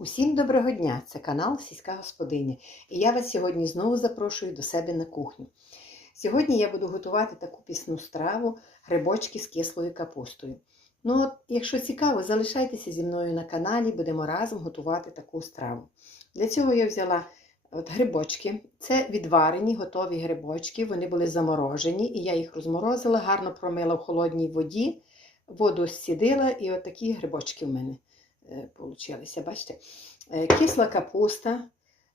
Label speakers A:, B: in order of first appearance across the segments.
A: Усім доброго дня! Це канал Сільська Господиня. І я вас сьогодні знову запрошую до себе на кухню. Сьогодні я буду готувати таку пісну страву грибочки з кислою капустою. Ну, от, якщо цікаво, залишайтеся зі мною на каналі, будемо разом готувати таку страву. Для цього я взяла от, грибочки. Це відварені, готові грибочки. Вони були заморожені, і я їх розморозила, гарно промила в холодній воді, воду зцідила, і от такі грибочки в мене получилися. Бачите? Е, Кисла капуста,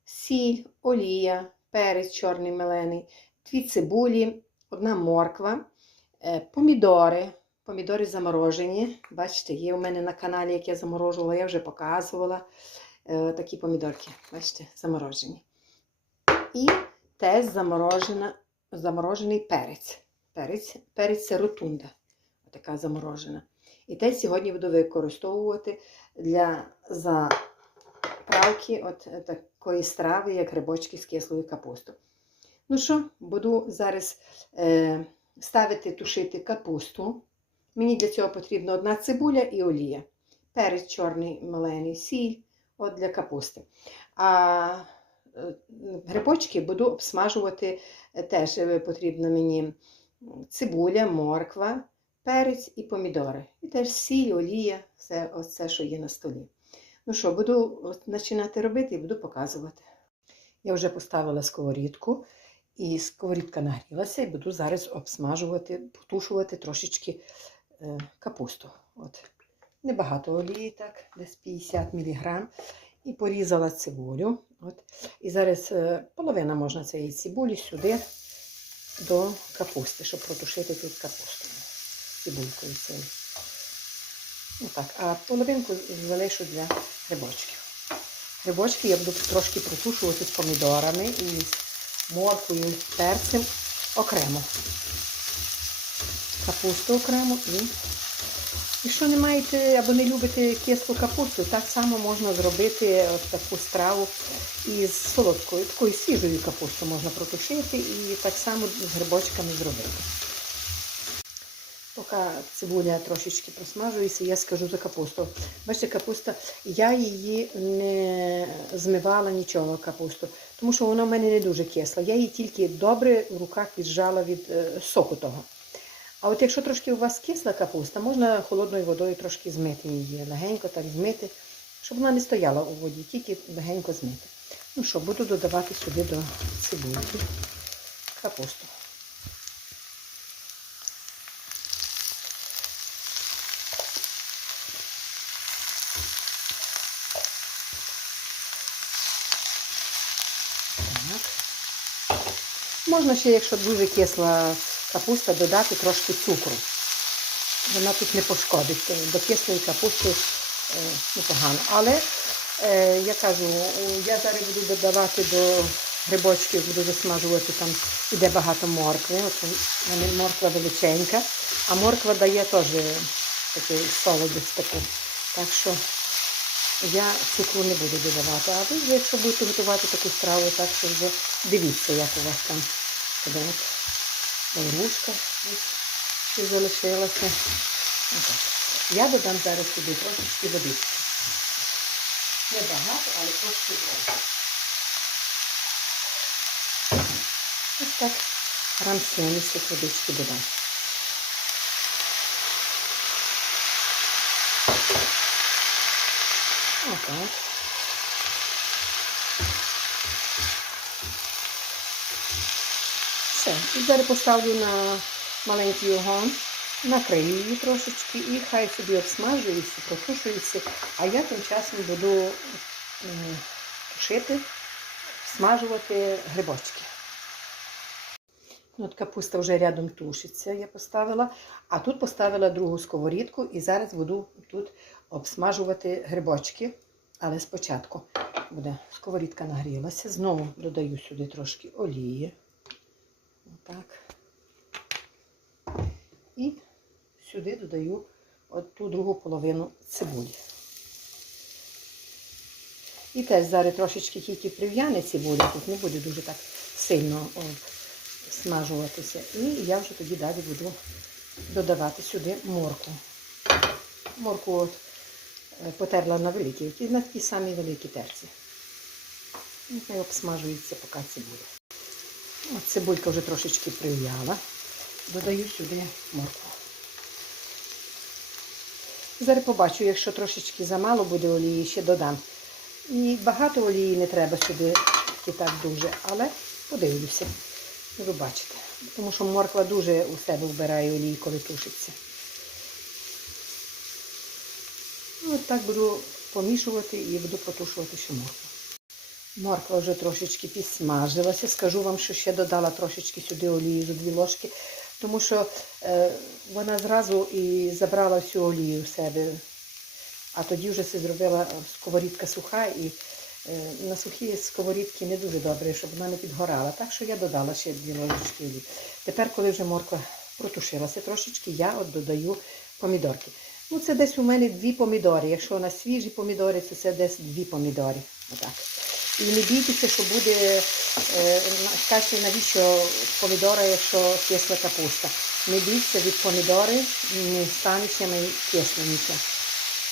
A: сіль, олія, перець чорний мелений, дві цибулі, одна морква, е, помідори. Помідори заморожені. Бачите, є у мене на каналі, як я заморожувала, я вже показувала е, такі помідорки. Бачите, заморожені. І теж заморожена, заморожений перець. Перець, перець це ротунда. Така заморожена. І те сьогодні буду використовувати для заправки от е, такої страви, як грибочки з кислою капустою. Ну що, буду зараз е, ставити тушити капусту. Мені для цього потрібна одна цибуля і олія. Перець чорний маленький, сіль от для капусти. А е, грибочки буду обсмажувати е, теж потрібна мені цибуля, морква, перець і помідори. І теж сіль, олія, все оце, що є на столі. Ну що, буду починати робити і буду показувати. Я вже поставила сковорідку, і сковорідка нагрілася, і буду зараз обсмажувати, потушувати трошечки е, капусту. От. Небагато олії, так, десь 50 мг. І порізала цибулю. От. І зараз е, половина можна цієї цибулі сюди до капусти, щоб протушити тут капусту. Цибулькою цією. Отак. А половинку залишу для грибочків. Грибочки я буду трошки протушувати з помідорами і з морквою, з перцем окремо. Капусту окремо і. Якщо не маєте або не любите кислу капусту, так само можна зробити ось таку страву із солодкою, такою свіжою капустою можна протушити і так само з грибочками зробити. Поки цибуля трошечки просмажується, я скажу за капусту. Бачите, капуста, я її не змивала нічого капусту, тому що вона в мене не дуже кисла. Я її тільки добре в руках віджала від е, соку того. А от якщо трошки у вас кисла капуста, можна холодною водою трошки змити її, легенько так змити, щоб вона не стояла у воді, тільки легенько змити. Ну що, буду додавати сюди до цибульки капусту. Можна ще, якщо дуже кисла капуста, додати трошки цукру. Вона тут не пошкодить. До кислої капусти е, непогано. Але е, я кажу, я зараз буду додавати до грибочків, буду засмажувати, там іде багато моркви. От у мене морква величенька, а морква дає теж такий солодість таку. Так що я цукру не буду додавати. А ви, якщо будете готувати таку страву, так що вже дивіться, як у вас там буде. Лаврушка ще залишилася. Отак. Я додам зараз сюди трошечки водички. Не багато, але трошки води. Ось так. Грам 70 водички додам. Отак. Все. І зараз поставлю на маленький огонь, накрию її трошечки і хай собі обсмажується, протушується. А я тим часом буду тушити, смажувати грибочки. От капуста вже рядом тушиться, я поставила. А тут поставила другу сковорідку і зараз буду тут обсмажувати грибочки. Але спочатку буде сковорідка нагрілася. Знову додаю сюди трошки олії. Отак. І сюди додаю от ту другу половину цибулі. І теж зараз трошечки тільки прив'яне цибуля, тут не буде дуже так сильно смажуватися. І я вже тоді далі буду додавати сюди морку. Морку от, е, потерла на великі, на ті самі великі терці. Нехай обсмажується, поки цибуля. От цибулька вже трошечки прив'яла. Додаю сюди моркву. Зараз побачу, якщо трошечки замало буде олії, ще додам. І багато олії не треба сюди і так дуже, але подивлюся. Буду бачити. Тому що морква дуже у себе вбирає олії, коли тушиться. Ну, От так буду помішувати і буду потушувати ще моркву. Морква вже трошечки підсмажилася. Скажу вам, що ще додала трошечки сюди олії за дві ложки, тому що е, вона зразу і забрала всю олію в себе. А тоді вже це зробила сковорідка суха і е, на сухі сковорідки не дуже добре, щоб вона не підгорала. Так що я додала ще дві ложечки олії. Тепер, коли вже морква протушилася трошечки, я от додаю помідорки. Ну, це десь у мене дві помідори. Якщо на свіжі помідори, то це десь дві помідори. Отак. І не бійтеся, що буде, е, скажете, навіщо помідори, якщо кисла капуста. Не бійтеся від помідори, не станеться не кисла нічого.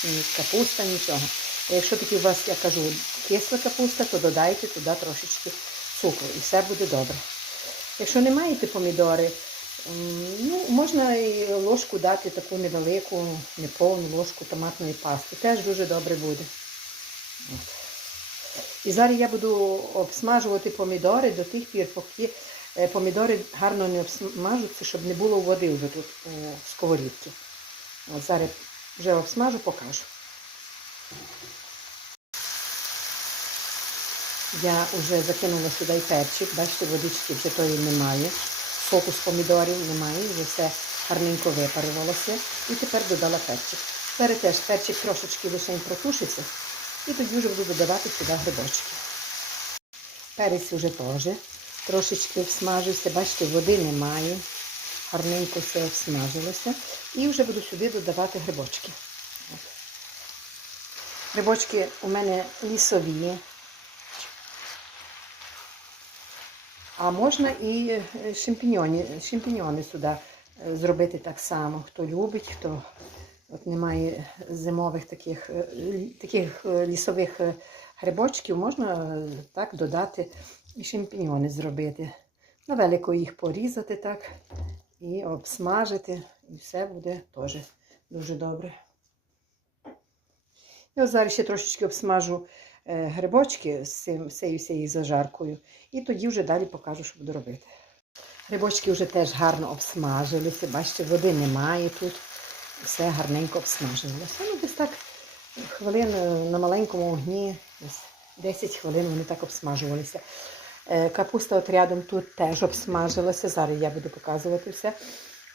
A: Ні капуста, нічого. Якщо таки у вас, я кажу, кисла капуста, то додайте туди трошечки цукру і все буде добре. Якщо не маєте помідори, ну, можна і ложку дати таку невелику, неповну ложку томатної пасти. Теж дуже добре буде. От. І зараз я буду обсмажувати помідори до тих пір, поки е, помідори гарно не обсмажуться, щоб не було води вже тут у сковорідці. От зараз вже обсмажу, покажу. Я вже закинула сюди перчик, бачите, водички вже тої немає. Соку з помідорів немає, вже все гарненько випарувалося. І тепер додала перчик. Тепер теж перчик трошечки лише протушиться. І тоді вже буду додавати сюди грибочки. Перець вже теж трошечки обсмажився. Бачите, води немає. Гарненько все обсмажилося. І вже буду сюди додавати грибочки. Грибочки у мене лісові. А можна і е, шампіньони, сюди е, зробити так само. Хто любить, хто от немає зимових таких, е, таких е, лісових е, грибочків, можна так додати і шампіньони зробити. На велико їх порізати так і обсмажити, і все буде теж дуже добре. Я зараз ще трошечки обсмажу грибочки з цією зажаркою. І тоді вже далі покажу, що буду робити. Грибочки вже теж гарно обсмажилися. Бачите, води немає тут. Все гарненько обсмажилося. Ну, десь так хвилин е, на маленькому вогні, десь 10 хвилин вони так обсмажувалися. Е, Капуста от рядом тут теж обсмажилася. Зараз я буду показувати все.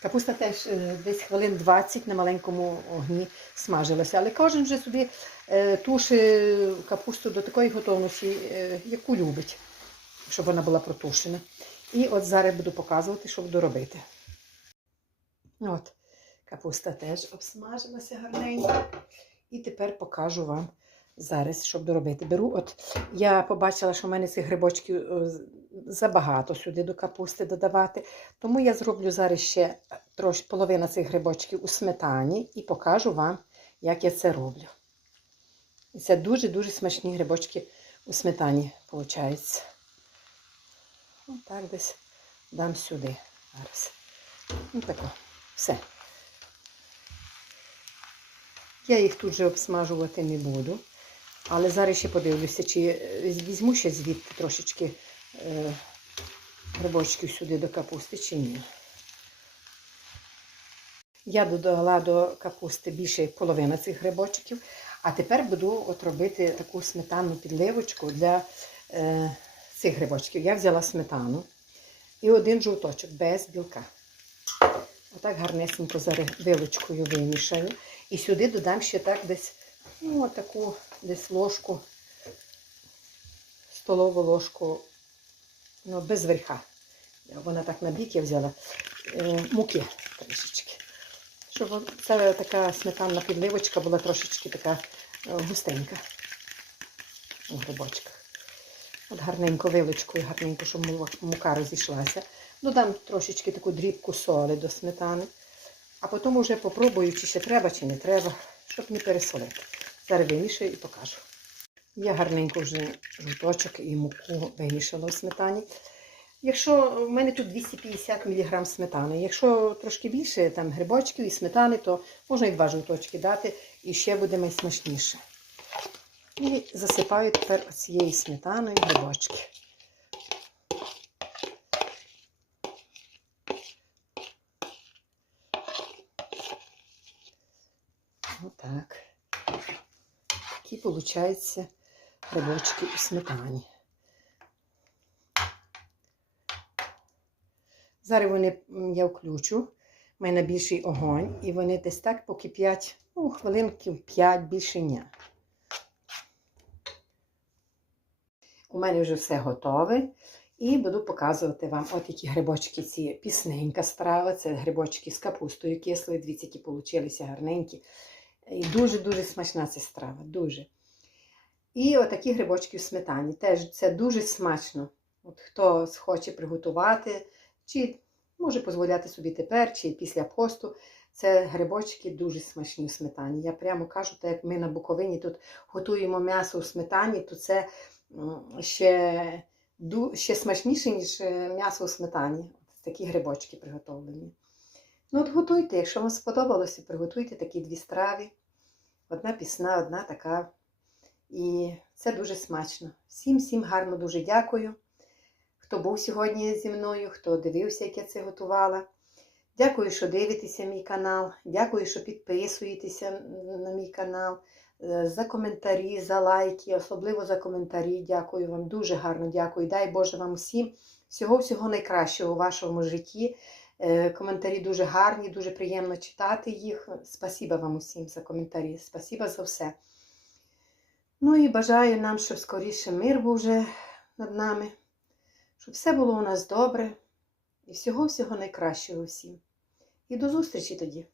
A: Капуста теж е, десь хвилин 20 на маленькому огні смажилася. Але кожен вже собі тушить капусту до такої готовності, яку любить, щоб вона була протушена. І от зараз буду показувати, що буду робити. От, капуста теж обсмажилася гарненько. І тепер покажу вам зараз, що буду робити. Беру, от я побачила, що в мене цих грибочків е, забагато сюди до капусти додавати. Тому я зроблю зараз ще трошки половина цих грибочків у сметані і покажу вам, як я це роблю. І це дуже-дуже смачні грибочки у сметані, виходить. Так десь дам сюди зараз. Ну тако. Все. Я їх тут же обсмажувати не буду. Але зараз ще подивлюся, чи е, візьму ще звідти трошечки е, грибочків сюди до капусти, чи ні. Я додала до капусти більше як половина цих грибочків. А тепер буду от робити таку сметанну підливочку для е, цих грибочків. Я взяла сметану і один жовточок без білка. Отак гарнесенько зараз вилочкою вимішаю. І сюди додам ще так десь ну, отаку десь ложку, столову ложку, ну, без верха. Вона так на бік я взяла е, муки трішечки. Щоб ця така сметанна підливочка була трошечки така е, густенька у грибочках. От гарненько вилочкою, гарненько, щоб мука розійшлася. Додам трошечки таку дрібку соли до сметани. А потім вже попробую, чи ще треба, чи не треба, щоб не пересолити. Зараз вимішаю і покажу. Я гарненько вже жовточок і муку вимішала в сметані. Якщо в мене тут 250 мг сметани, якщо трошки більше там грибочків і сметани, то можна і два жовточки дати, і ще буде найсмачніше. І засипаю тепер цією сметаною грибочки. Отак. Получаються грибочки у сметані. Зараз вони я включу. У мене більший огонь, і вони десь так покип'ять, ну, хвилинків 5 більше ні. У мене вже все готове. І буду показувати вам, от які грибочки ці пісненька страва. Це грибочки з капустою кислою. Дивіться, які получилися гарненькі. І дуже-дуже смачна ця страва. Дуже. І отакі грибочки в сметані. Теж це дуже смачно. От хто схоче приготувати, чи може дозволяти собі тепер, чи після посту. Це грибочки дуже смачні в сметані. Я прямо кажу, так як ми на Буковині тут готуємо м'ясо у сметані, то це ще, ще смачніше, ніж е, м'ясо у сметані. Такі грибочки приготовлені. Ну от готуйте, якщо вам сподобалося, приготуйте такі дві страви. Одна пісна, одна така. І це дуже смачно. Всім, всім гарно дуже дякую. Хто був сьогодні зі мною, хто дивився, як я це готувала. Дякую, що дивитеся мій канал. Дякую, що підписуєтеся на мій канал. Е, За коментарі, за лайки, особливо за коментарі. Дякую вам. Дуже гарно дякую. Дай Боже вам всім всього-всього найкращого у вашому житті. Е, Коментарі дуже гарні, дуже приємно читати їх. Спасіба вам усім за коментарі. Спасіба за все. Ну і бажаю нам, щоб скоріше мир був вже над нами, щоб все було у нас добре і всього-всього найкращого всім. І до зустрічі тоді!